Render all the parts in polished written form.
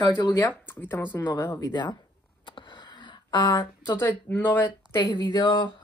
Čaute ľudia, vítam vás u nového videa. A toto je nové tech video.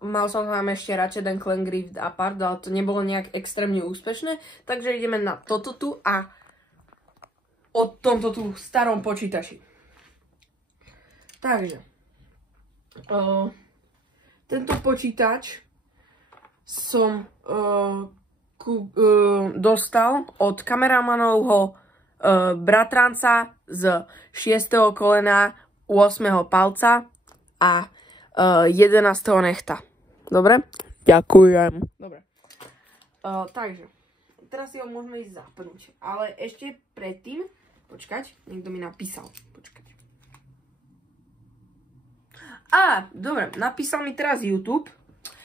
Mal som tam ešte Ratchet & Clank Rift Apart, ale to nebolo nejak extrémne úspešné. Takže ideme na toto tu a o tomto tu starom počítači. Takže tento počítač som dostal od kameramanovho bratranca z 6. kolena, 8. palca a 11. nechta. Dobre? Ďakujem. Dobre. Takže, teraz si ho môžeme ísť zapnúť. Ale ešte predtým, počkať, niekto mi napísal. Počkať. Dobre, napísal mi teraz YouTube,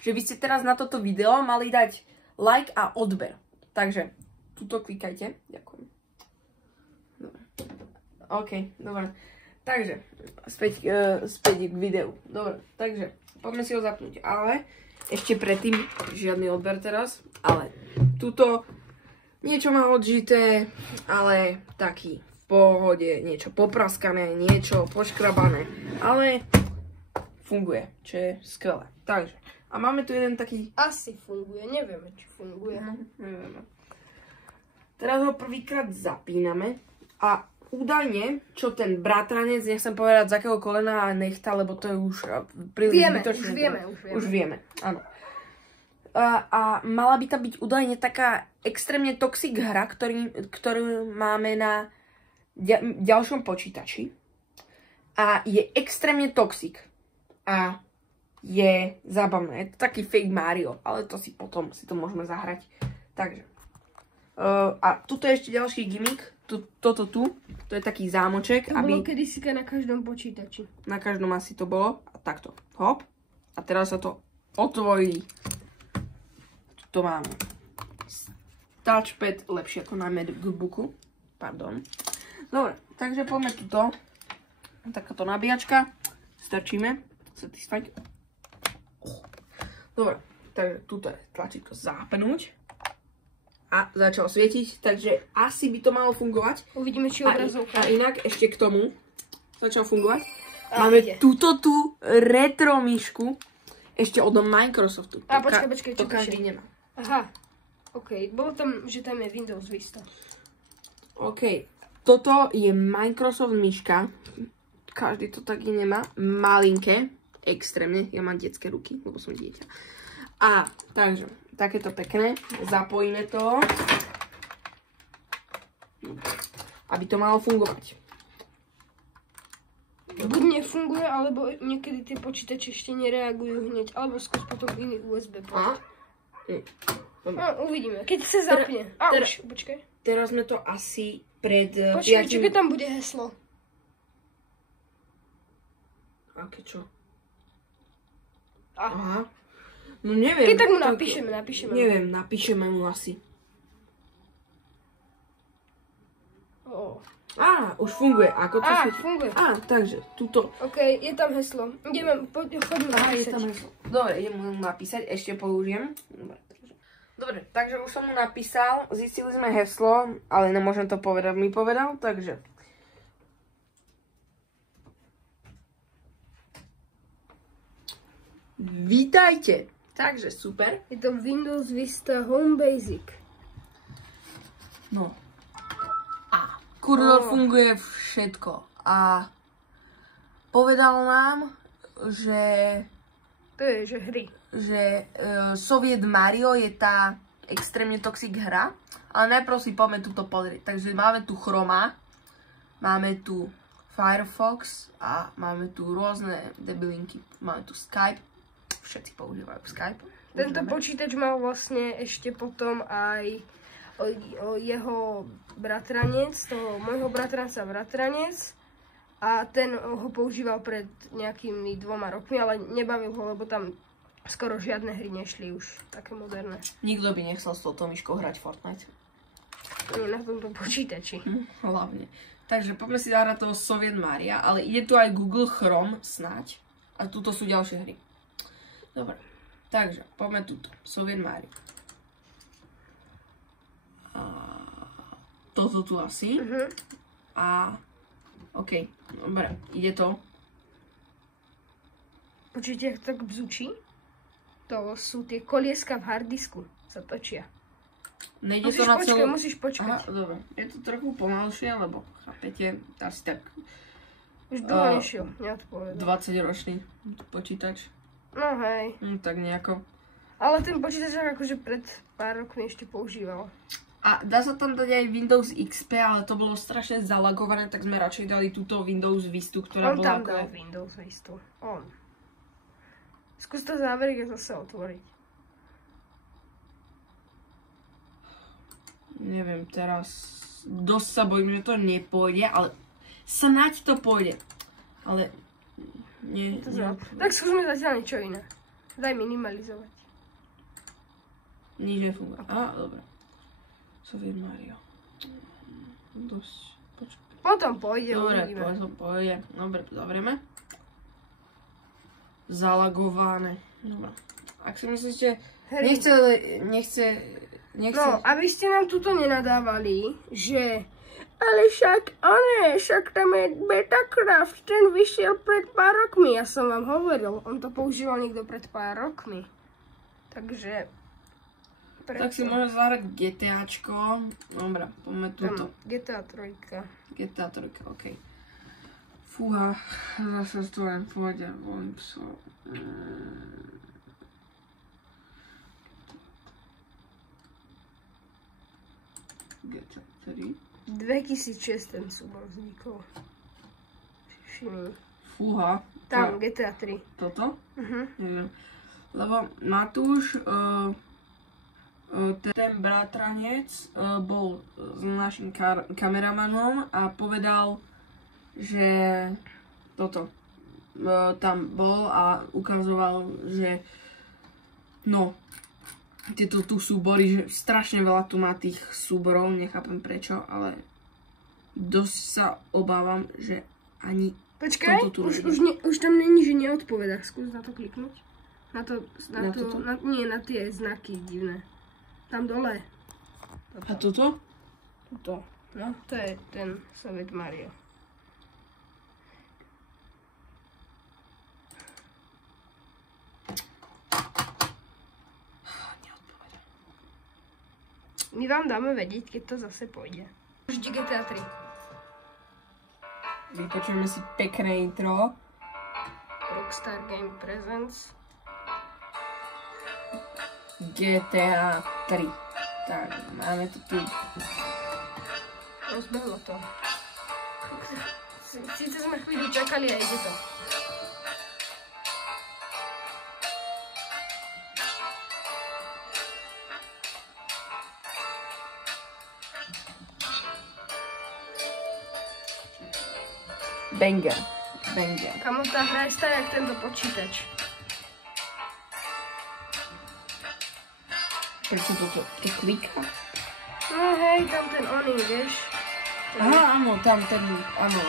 že by ste teraz na toto video mali dať like a odber. Takže, tuto klikajte. Ďakujem. OK, dobre. Takže, späť k videu. Dobre, takže, poďme si ho zapnúť. Ale, ešte predtým, žiadny odber teraz. Ale, tuto, niečo má odžité, ale taký v pohode, niečo popraskané, niečo poškrabané. Ale, funguje, čo je skvelé. Takže, a máme tu jeden taký... Asi funguje, nevieme, či funguje. Nevieme. Teraz ho prvýkrát zapíname a údajne, čo ten bratranec, nechcem povedať z akého kolena a nechta, lebo to je už príliš zbytočné. Už vieme, áno. A mala by tam byť údajne taká extrémne toxic hra, ktorú máme na ďalšom počítači. A je extrémne toxic. A je zábavné. Je to taký fake Mario, ale to si potom si to môžeme zahrať. Takže. A tuto je ešte ďalší gimmick. Toto tu, to je taký zámoček. To bolo kedysi na každom počítači. Na každom asi to bolo. A takto. Hop. A teraz sa to otvorí. Tuto máme touchpad, lepšie ako na MacBooku. Pardon. Dobre, takže poďme tuto. Takáto nabíjačka. Strčíme. Satisfied. Dobre, takže tuto je tlačítko zapnúť. A začal svietiť, takže asi by to malo fungovať. Uvidíme, či obrazovka. A inak ešte k tomu začal fungovať. Máme túto tú retro myšku ešte od Microsoftu. Počkaj, to každý nemá. Aha, OK. Bolo tam, že tam je Windows Vista. OK. Toto je Microsoft myška. Každý to taký nemá. Malinké. Extrémne. Ja mám detské ruky, lebo som dieťa. A, takže, takéto pekné. Zapojíme to. Aby to malo fungovať. Buď nefunguje, alebo niekedy tie počítače ešte nereagujú hneď. Alebo skôr potom iný USB port. Uvidíme. Keď sa zapne. Už, počkaj. Teraz sme to asi pred... Počkaj, či tam bude heslo. Aké čo? Aha. No neviem. Keď tak mu napíšeme. Neviem, napíšeme mu asi. Už funguje. Ako to funguje. Takže, tuto. OK, je tam heslo. Ideme, poďme napísať. Je tam heslo. Dobre, idem mu napísať, ešte použijem. Dobre, takže už som mu napísal, zistili sme heslo, ale nemôžem to povedať, mi povedal, takže. Vítajte. Takže super. Je to Windows Vista Home Basic. No. Kurňor funguje všetko. A povedal nám, že... To je, že hry. Že Soviet Mario je tá extrémne toxic hra. Ale najprv si poďme túto pozrieť. Takže máme tu Chroma, máme tu Firefox a máme tu rôzne debilinky. Máme tu Skype. Všetci používajú Skype. Tento počítač mal vlastne ešte potom aj jeho bratranec, toho môjho bratranec. A ten ho používal pred nejakými 2 rokmi, ale nebavil ho, lebo tam skoro žiadne hry nešli už, také moderné. Nikto by nechcel s touto myškou hrať Fortnite. Nie na tomto počítači. Hlavne. Takže poďme si zahrať toho Soviet Maria, ale ide tu aj Google Chrome snáď. A tuto sú ďalšie hry. Dobre, takže poďme tuto. Soviet Maria. Toto tu asi. A... OK, dobre, ide to. Počujete, jak tak bzučí? To sú tie kolieska v harddisku, sa točia. Nejde to na celú... Musíš počkať. Aha, dobre. Je to trochu pomalšie, lebo chápete, asi tak... Už dlho nešiel, neodpovedal. 20-ročný počítač. No hej. Tak nejako. Ale ten počítač akože pred pár rokmi ešte používal. A dá sa tam dať aj Windows XP, ale to bolo strašne zalagované, tak sme radšej dali túto Windows Vistu, ktorá bola... On tam dal Windows Vistu. On. Skús to záverik a zase otvoriť. Neviem, teraz... Dosť sa bojím, že to nepôjde, ale... Snáď to pôjde. Ale... Nie. Tak skúsme zatiaľ niečo iné. Daj minimalizovať. Nič nefunguje. Á, dobre. Soviet Mario. Dosť... Počkaj. Potom pôjde, dobre, uvidíme. potom pôjde. Dobre, to zavrieme. Zalagované. Dobre. Ak si myslíte... Nechce... No, aby ste nám tuto nenadávali, že... Ale však tam je Betacraft, ten vyšiel pred pár rokmi, ja som vám hovoril. On to používal niekto pred pár rokmi. Takže... Tak si môžem zahrať GTAčko. Dobre, poďme túto. GTA 3. GTA 3, OK. Fúha, zase to len pôjde. GTA 3. 2006 ten súbor vznikol. Všimni. Fúha. Tam, GTA 3. Toto? Neviem. Lebo Matúš, ten bratranec, bol s našim kameramanom a povedal, že toto tam bol a ukazoval, že no, tieto tu súbory, že strašne veľa tu má tých súborov, nechápem prečo, ale dosť sa obávam, že ani počkaj, už tam není, že neodpovedá. Skús na to kliknúť. Nie, na tie znaky divné. Tam dole. Toto. A toto? Toto. No, to je ten Soviet Mario. My vám dáme vedieť, keď to zase pôjde. Vždy GTA 3. Vypočujeme si pekné intro. Rockstar Game Presents. GTA 3. Tak, máme to tu. Rozbehlo to. Sice sme chvíľu čakali a ide to. Banger. Kamo, tá hra je stará jak tento počítač. Prečo to kliká? No hej, tam ten oný, vieš. Aha, áno, tam ten, áno.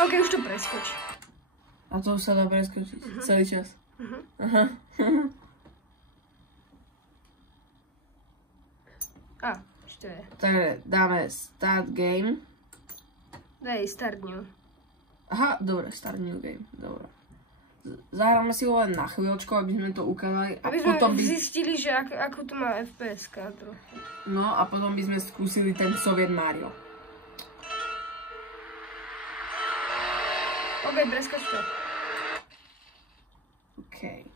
OK, už to preskoč. A to už sa dá preskočiť celý čas? Aha. A, čo to je? Takže dáme Start Game. Daj Start New. Aha, dobre, Start New Game, dobre. Zahráme si ho len na chvíľočku, aby sme to ukázali. Aby sme zistili, že ako to má FPS-ka trochu. No a potom by sme skúsili ten Soviet Mario. OK, preskoč to. OK.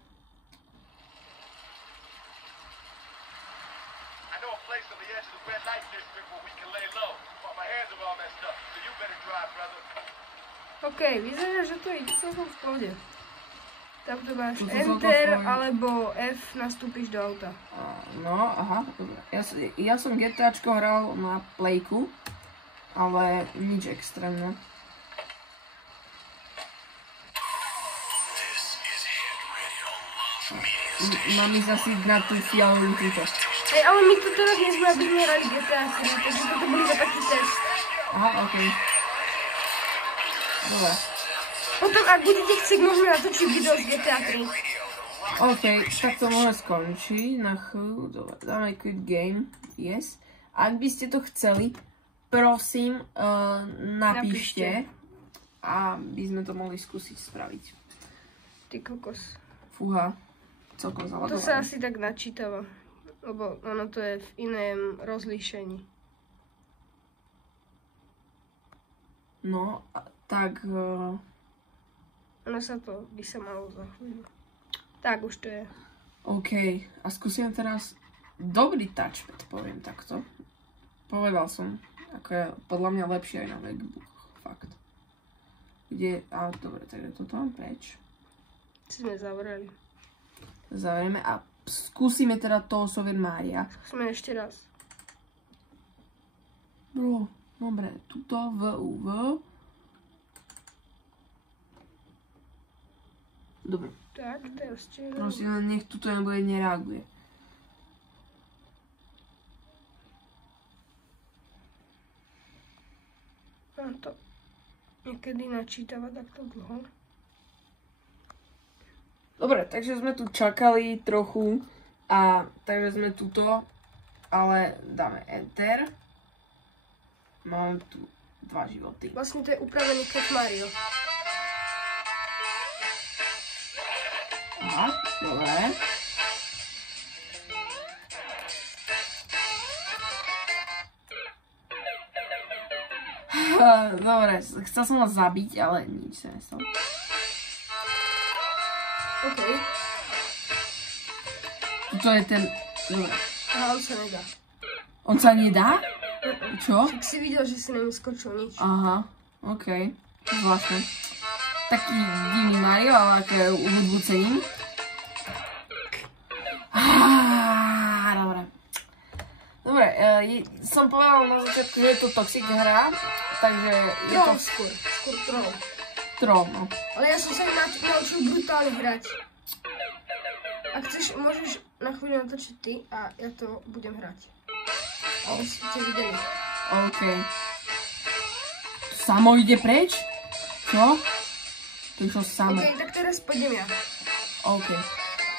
OK, vyzerá, že to ide celkom v pohode. Tam to máš Enter alebo F, nastúpiš do auta. No, aha, dobre. Ja som GTAčko hral na Playku, ale nič extrémne. Mám ísť asi na tú fialovú túto. Hej, ale my tu teraz nie sme, aby sme hrali GTA, takže toto bol iba taký test. Aha, OK. Dobre. Potom, ak budete chcieť, môžeme natočiť video z GTA 3. OK, tak to môže skončiť na chvíľu. Dobre, dáme quit game. Yes. Ak by ste to chceli, prosím, napíšte. A by sme to mohli skúsiť spraviť. Ty kokos. Fúha, celkom zaladované. To sa asi tak načítava, lebo ono to je v iném rozlíšení. No, tak... Ono sa to by sa malo za chvíľu. Tak už to je. OK, a skúsim teraz dobrý touchpad, poviem takto. Povedal som, ako je podľa mňa lepšie aj na MacBookoch, fakt. Kde, a dobre, takže toto mám preč. Si sme zavreli. Zavrieme a skúsime teda toho Super Mária. Skúsime ešte raz. Bro, dobre, tuto VUV. Dobre. Tak, teraz ste... Prosím, len nech tuto nebude, nereaguje. Mám to niekedy načítava takto dlho. Dobre, takže sme tu čakali trochu a takže sme tuto, ale dáme Enter. Máme tu 2 životy. Vlastne to je upravený kot Mario. Aha, dobre. Dobre, chcel som vás zabiť, ale nič sa nestalo. OK. Tuto je ten... Dobre. Aha, on sa nedá. On sa nedá? Čo? Tak si videl, že si nevyskočil nič. Aha, OK. Zvláštne. Taký divný Mario, ale ako je hudbu cením. Dobre. Dobre, som povedal na začiatku, že je to toxic hra, takže je to... Skôr troll. Troll, no. Ale ja som sa naučil brutálne hrať. Ak chceš, môžeš na chvíľu natočiť ty a ja to budem hrať. Ale ste videli. OK. Samo ide preč? Čo? To išlo samo. OK, tak teraz pôjdem ja. OK.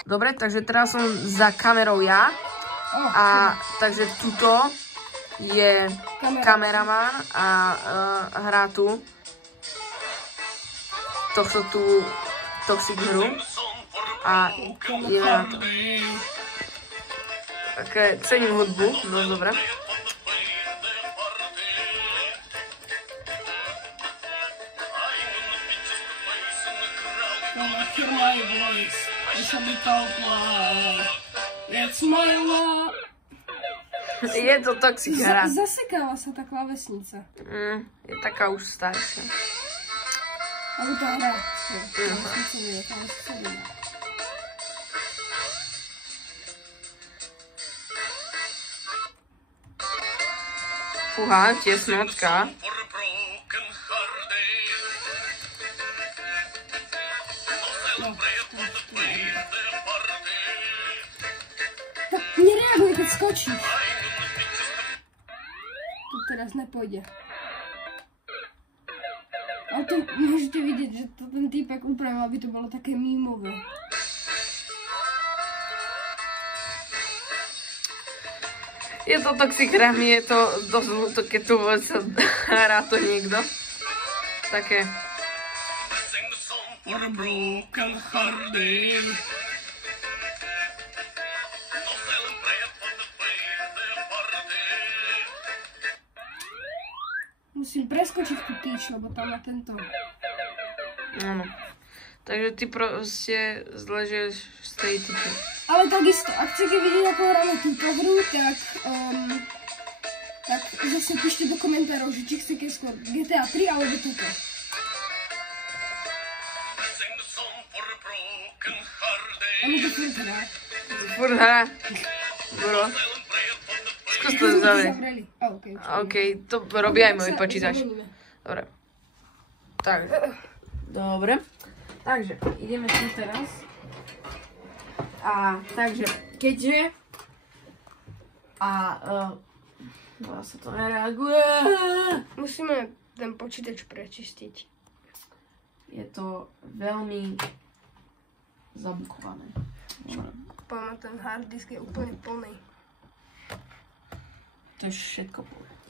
Dobre, takže teraz som za kamerou ja. A takže tuto je kameraman a hrá tu tú toxic hru. A je na to. Také, cením hudbu, dosť dobre. Hear my voice, listen me talk loud. It's my love. Je to toxic hra. Zasekáva sa tá klávesnica. Je taká už staršia. Ale to hra. Fúha, tesnotka. Nereaguj, keď skočíš. To teraz nepôjde. Ale to môžete vidieť, že to ten týpek upravil, aby to bolo také mímové. Je to toxic hra, mi je to dosť ľúto, keď tu vôbec sa hrá to niekto. Také. Musím preskočiť tú týč, lebo tam má tento. Áno. Takže ty proste zležeš z tej typy. Ale takisto, ak chcete vidieť, ako hráme túto hru, tak zase píšte do komentárov, že či chcete skôr GTA 3 alebo túto. A mi to furt hrá. Furt hra. Bro. Skús to zavrie. OK, to robí aj môj počítač. Dobre. Tak. Dobre. Takže, ideme tu teraz. A takže, keďže... sa to nereaguje. Musíme ten počítač prečistiť. Je to veľmi zabukované. Ten hard disk je úplne plný. To to je všetko povedať.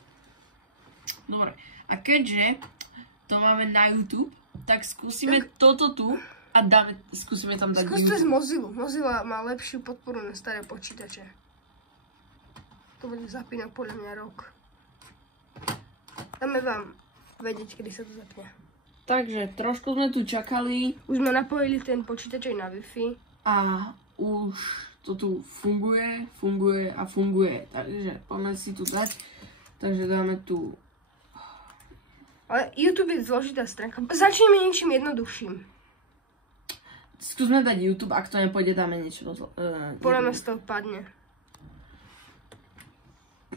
Dobre, a keďže to máme na YouTube, tak skúsime toto tu a skúsime tam dať YouTube. Skúste z Mozilu. Mozilla má lepšiu podporu na staré počítače. To bude zapínať podľa mňa rok. Dáme vám vedieť, kedy sa to zapne. Takže trošku sme tu čakali. Už sme napojili ten počítač aj na Wi-Fi. A už to tu funguje. Takže poďme si tu dať. Takže dáme tu... Ale YouTube je zložitá stránka. Začneme niečím jednoduchším. Skúsme dať YouTube, ak to nepôjde, dáme niečo Podľa mňa z toho padne.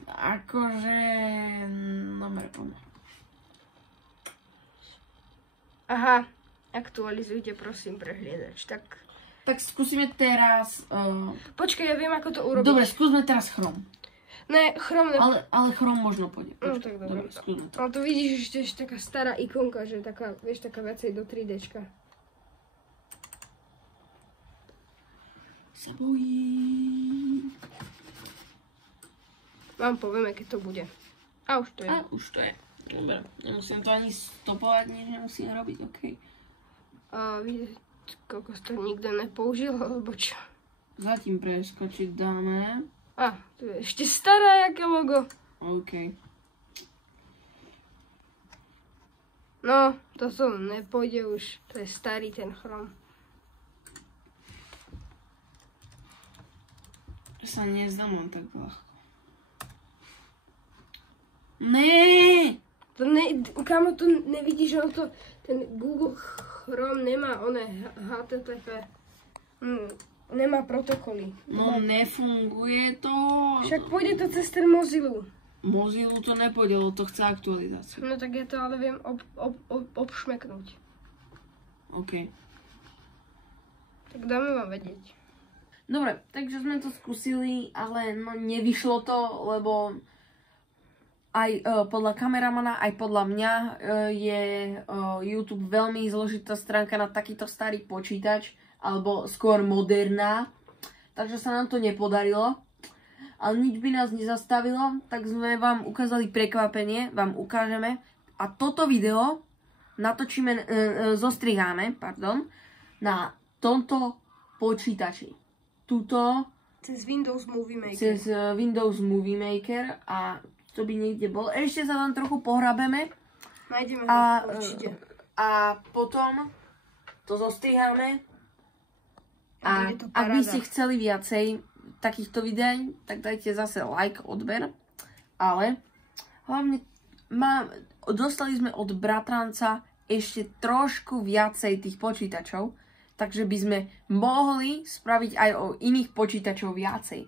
Akože... Dobre, poďme. Aha, aktualizujte prosím prehliadač. Tak skúsime teraz... Počkaj, ja viem, ako to urobiť. Dobre, skúsme teraz Chrome. Ne, Chrome... Ale Chrome možno pôjde. No tak dobre. Skúsme to. Ale to vidíš ešte taká stará ikonka, že taká, vieš, taká viacej do 3Dčka. Sa bojím. Vám povieme, keď to bude. A už to je. Už to je. Dobre, nemusím to ani stopovať, nič nemusím robiť, okej. A vidíte, koľko to nikto nepoužil, alebo čo? Zatím preskočiť dáme. A, tu je ešte staré, aké logo. OK. No, toto nepôjde už, to je starý ten Chrome. Sa nezdám on tak ľahko. Nee! Kámo, to nevidíš, že to, ten Google Chrome nemá oné HTTP. Nemá protokoly. No nefunguje to. Však pôjde to cez ten Mozilu. Mozilu to nepôjde, lebo to chce aktualizáciu. No tak ja to ale viem obšmeknúť. OK. Tak dáme vám vedieť. Dobre, takže sme to skúsili, ale no nevyšlo to, lebo aj podľa kameramana, aj podľa mňa je YouTube veľmi zložitá stránka na takýto starý počítač, alebo skôr moderná, takže sa nám to nepodarilo. Ale nič by nás nezastavilo, tak sme vám ukázali prekvapenie, vám ukážeme. A toto video natočíme, zostriháme, na tomto počítači. Tuto cez Windows Movie Maker. Cez Windows Movie Maker a to by niekde bol. Ešte sa tam trochu pohrabeme. Nájdeme ho, určite. A potom to zostriháme. A ak by ste chceli viacej takýchto videí, tak dajte zase like, odber. Ale hlavne dostali sme od bratranca ešte trošku viacej tých počítačov, takže by sme mohli spraviť aj o iných počítačov viacej.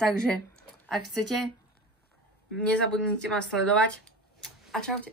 Takže, ak chcete, nezabudnite ma sledovať a čaute.